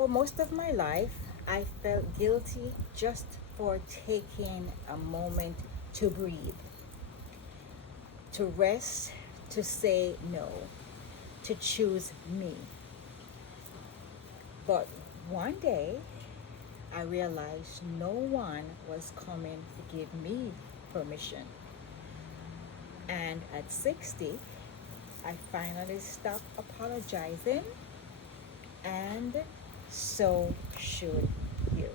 For most of my life, I felt guilty just for taking a moment to breathe, to rest, to say no, to choose me. But one day, I realized no one was coming to give me permission. And at 60, I finally stopped apologizing, and so should you.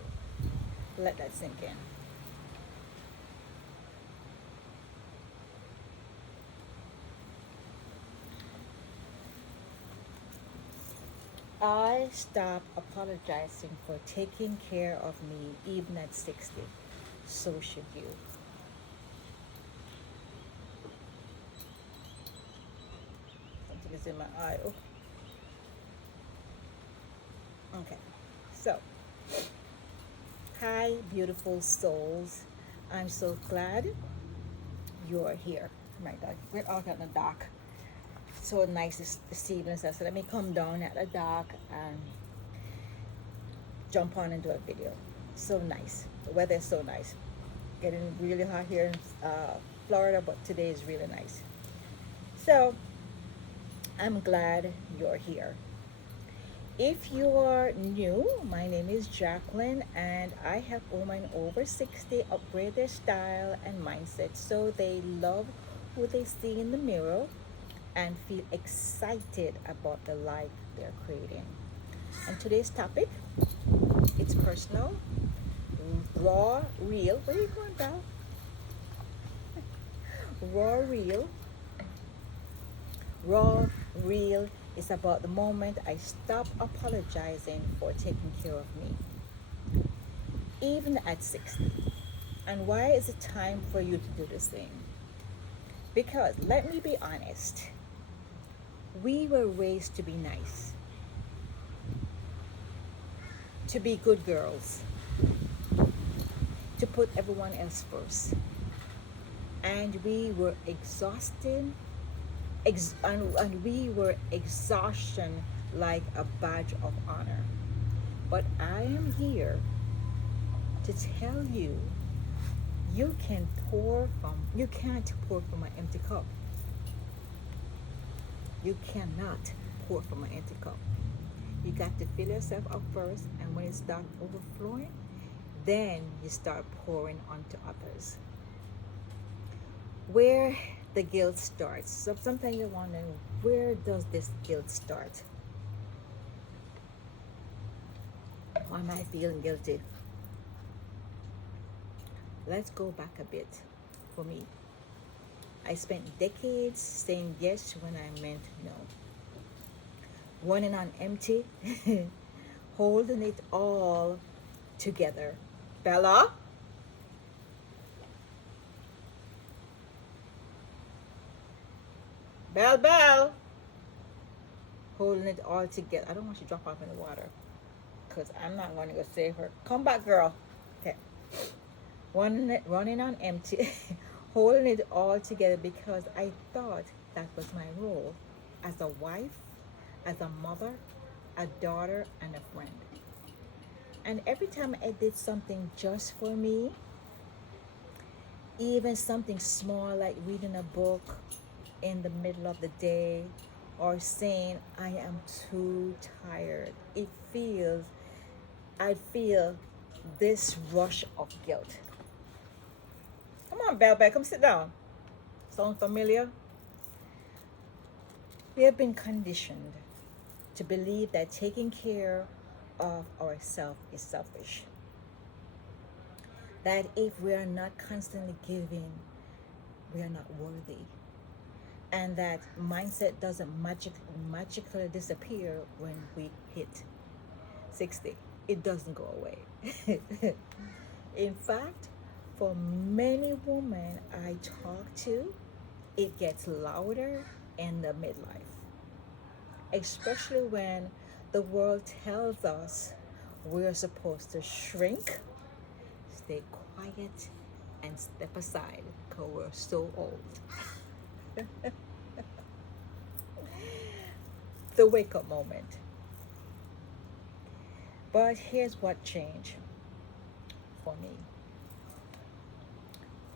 Let that sink in. I stopped apologizing for taking care of me even at 60. So should you. Something is in my eye. Oh, okay. So, hi, beautiful souls. I'm so glad you're here. My dog, we're out at the dock. So nice this evening. So I said, let me come down at the dock and jump on and do a video. So nice. The weather is so nice. Getting really hot here in Florida, but today is really nice. So I'm glad you're here. If you are new, my name is Jacqueline, and I help women over 60 upgrade their style and mindset so they love who they see in the mirror and feel excited about the life they're creating. And today's topic, it's personal, raw, real. Where are you going, Val? Raw, real. Raw, real is about the moment I stop apologizing for taking care of me, even at 60. And why is it time for you to do the same? Because let me be honest, we were raised to be nice, to be good girls, to put everyone else first. And we were exhausted, and we were exhaustion like a badge of honor. But I am here to tell you, you can't pour from an empty cup. You cannot pour from an empty cup. You got to fill yourself up first, and when it starts overflowing, then you start pouring onto others. Where the guilt starts. So sometimes you're wondering, where does this guilt start? Why am I feeling guilty? Let's go back a bit. For me, I spent decades saying yes when I meant no, running on empty, holding it all together. Bella? Bell, Bell! Holding it all together. I don't want you to drop off in the water because I'm not going to go save her. Come back, girl. Okay. Running on empty, holding it all together because I thought that was my role as a wife, as a mother, a daughter, and a friend. And every time I did something just for me, even something small like reading a book in the middle of the day or saying I am too tired, I feel this rush of guilt. Come on, Bell Bell, come sit down. Sound familiar? We have been conditioned to believe that taking care of ourselves is selfish. That if we are not constantly giving, we are not worthy. And that mindset doesn't magically disappear when we hit 60. It doesn't go away. In fact, for many women I talk to, it gets louder in the midlife, especially when the world tells us we're supposed to shrink, stay quiet, and step aside because we're so old. The wake up moment. But here's what changed for me.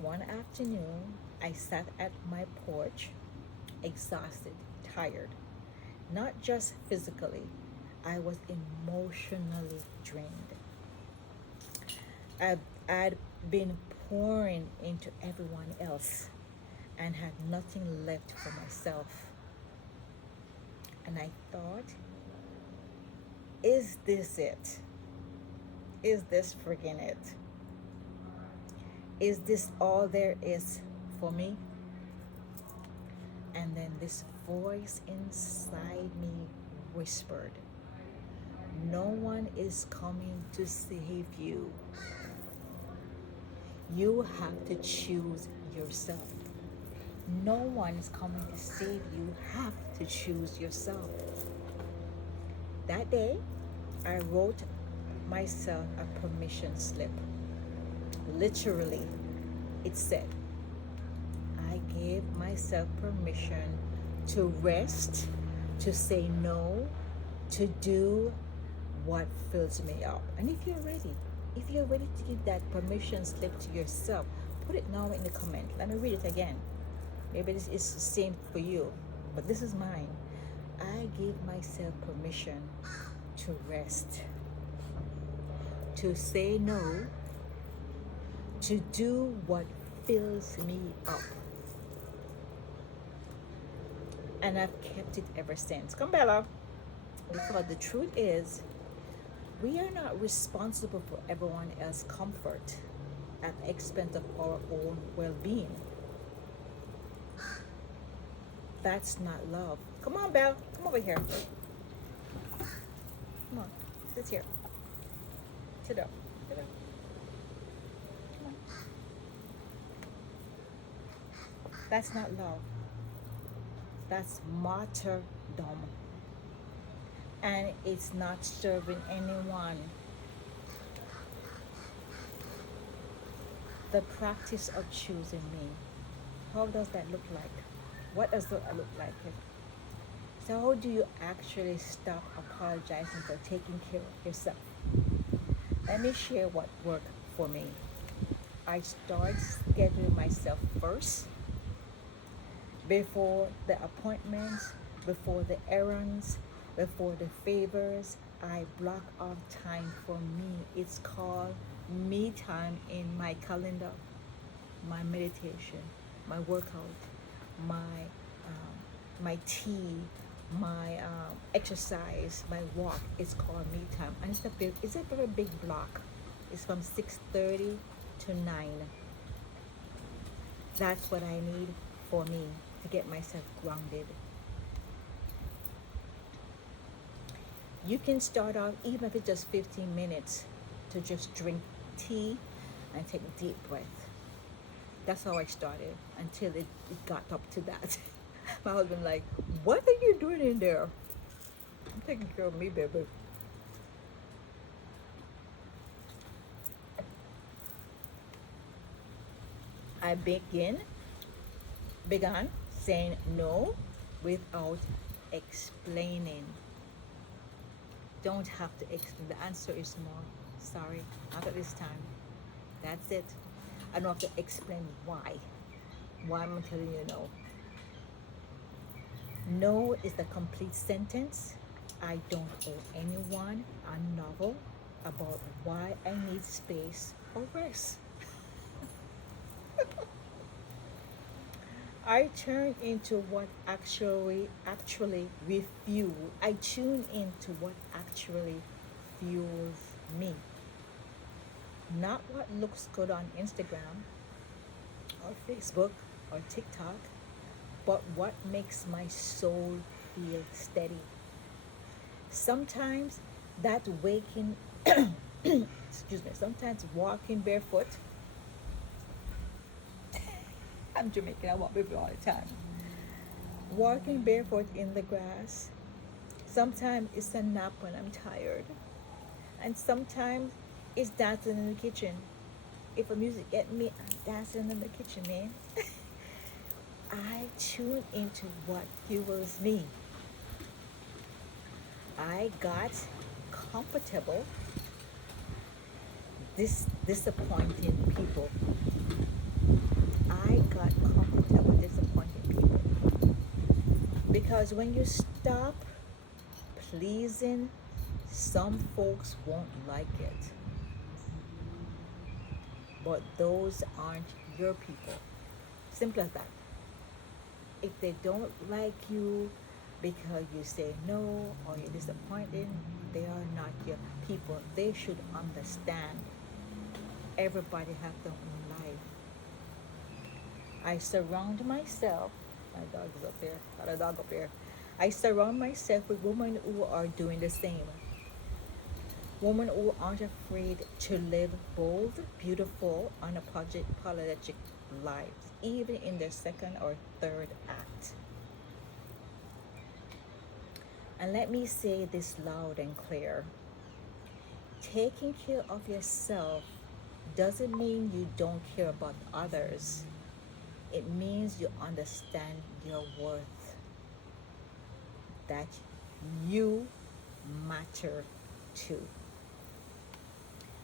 One afternoon, I sat at my porch, exhausted, tired, not just physically, I was emotionally drained. I'd been pouring into everyone else and had nothing left for myself. And I thought, is this it? Is this friggin' it? Is this all there is for me? And then this voice inside me whispered, no one is coming to save you. You have to choose yourself. No one is coming to save you. You have to choose yourself. That day, I wrote myself a permission slip. Literally, it said, I gave myself permission to rest, to say no, to do what fills me up. And if you're ready to give that permission slip to yourself, put it now in the comment. Let me read it again. Maybe this is the same for you, but this is mine. I give myself permission to rest, to say no, to do what fills me up. And I've kept it ever since. Come, Bella. Because the truth is, we are not responsible for everyone else's comfort at the expense of our own well-being. That's not love. Come on, Belle. Come over here. Come on. Sit here. Sit up. Sit up. Come on. That's not love. That's martyrdom. And it's not serving anyone. The practice of choosing me. How does that look like? What does that look like? So how do you actually stop apologizing for taking care of yourself? Let me share what worked for me. I start scheduling myself first, before the appointments, before the errands, before the favors. I block off time for me. It's called me time in my calendar, my meditation, my workout, my tea, my exercise, my walk. It's called me time, and it's a very big block. It's from 6:30 to 9. That's what I need for me to get myself grounded. You can start off, even if it's just 15 minutes, to just drink tea and take a deep breath. That's how I started until it got up to that. My husband like, what are you doing in there? I'm taking care of me, baby. I began saying no without explaining. Don't have to explain. The answer is no. Sorry, not at this time. That's it. I don't have to explain why. Why I'm telling you no. No is the complete sentence. I don't owe anyone a novel about why I need space or rest. I turn into what actually refuel. I tune into what actually fuels me. Not what looks good on Instagram or Facebook or TikTok, but what makes my soul feel steady. Sometimes that waking excuse me, sometimes walking barefoot. I'm Jamaican, I walk barefoot all the time. Walking barefoot in the grass. Sometimes it's a nap when I'm tired. And sometimes it's dancing in the kitchen. If a music get me, I'm dancing in the kitchen, man. I tune into what fuels me. I got comfortable disappointing people. I got comfortable disappointing people because when you stop pleasing, some folks won't like it, but those aren't your people. Simple as that. If they don't like you because you say no or you're disappointed, they are not your people. They should understand everybody have their own life. I surround myself, my dog is up there, got a dog up here. I surround myself with women who are doing the same. Women who aren't afraid to live bold, beautiful, unapologetic lives, even in their second or third act. And let me say this loud and clear. Taking care of yourself doesn't mean you don't care about others. It means you understand your worth, that you matter too.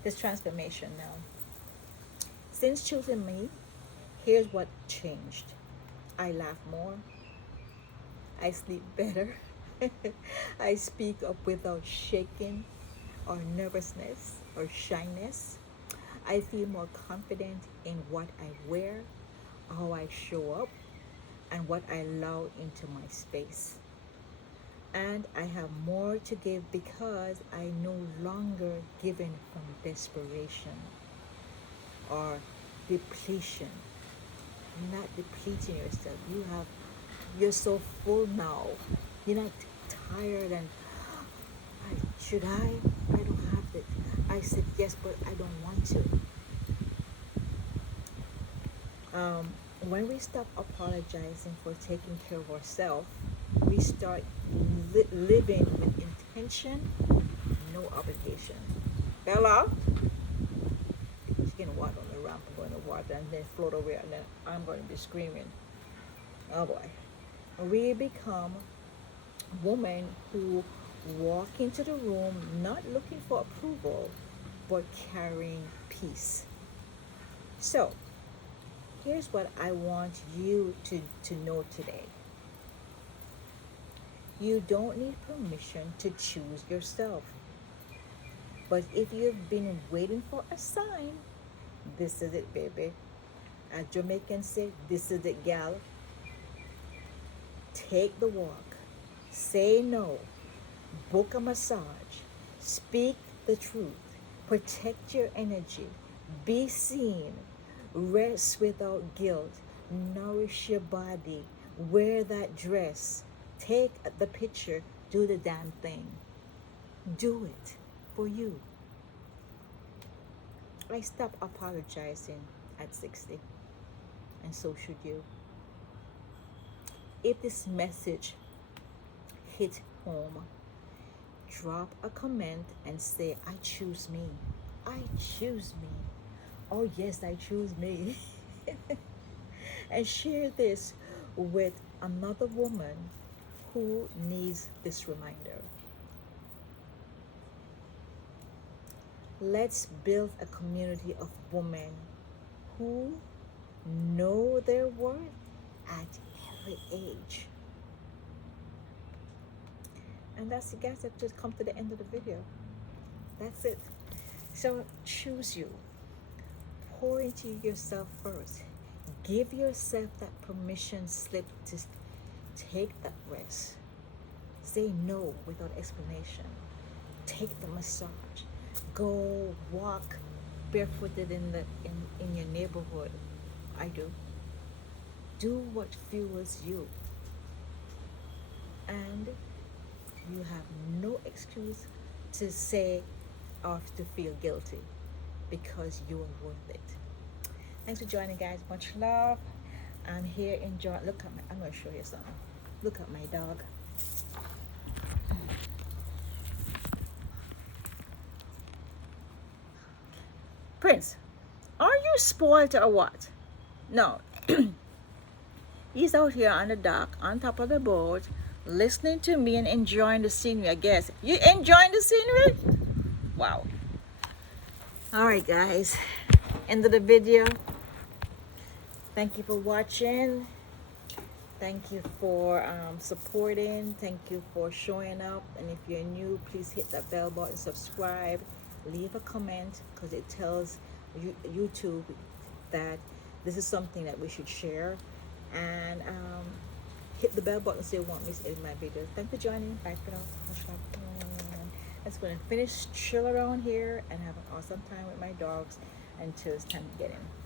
This transformation now. Since choosing me, here's what changed. I laugh more. I sleep better. I speak up without shaking or nervousness or shyness. I feel more confident in what I wear, how I show up, and what I allow into my space. And I have more to give because I no longer giving from desperation or depletion. You're not depleting yourself. You're so full now. You're not tired and should I don't have it. I said yes, but I don't want to. When we stop apologizing for taking care of ourselves, we start living with intention, no obligation. Bella, she's getting water on the ramp. I'm going to water and then float away, and then I'm going to be screaming. Oh boy. We become women who walk into the room not looking for approval, but carrying peace. So, here's what I want you to know today. You don't need permission to choose yourself. But if you've been waiting for a sign, this is it, baby. As Jamaicans say, this is it, gal. Take the walk. Say no. Book a massage. Speak the truth. Protect your energy. Be seen. Rest without guilt. Nourish your body. Wear that dress. Take the picture. Do the damn thing. Do it for you. I stopped apologizing at 60, and so should you. If this message hit home, drop a comment and say, I choose me. I choose me. Oh yes, I choose me. And share this with another woman who needs this reminder. Let's build a community of women who know their worth at every age. And that's it, guys. I've just come to the end of the video. That's it. So choose you. Pour into yourself first. Give yourself that permission slip to take that rest. Say no without explanation. Take the massage. Go walk barefooted in your neighborhood. I do. Do what fuels you. And you have no excuse to say or to feel guilty because you are worth it. Thanks for joining, guys. Much love. I'm here enjoying. Look at my. I'm going to show you something. Look at my dog. Prince, are you spoiled or what? No. He's out here on the dock, on top of the boat, listening to me and enjoying the scenery, I guess. You enjoying the scenery? Wow. All right, guys. End of the video. Thank you for watching. Thank you for supporting. Thank you for showing up. And if you're new, please hit that bell button, subscribe, leave a comment, because it tells YouTube that this is something that we should share. And hit the bell button so you won't miss any of my videos. Thanks for joining. Bye for now. Much love. Let's go and finish chill around here and have an awesome time with my dogs until it's time to get in.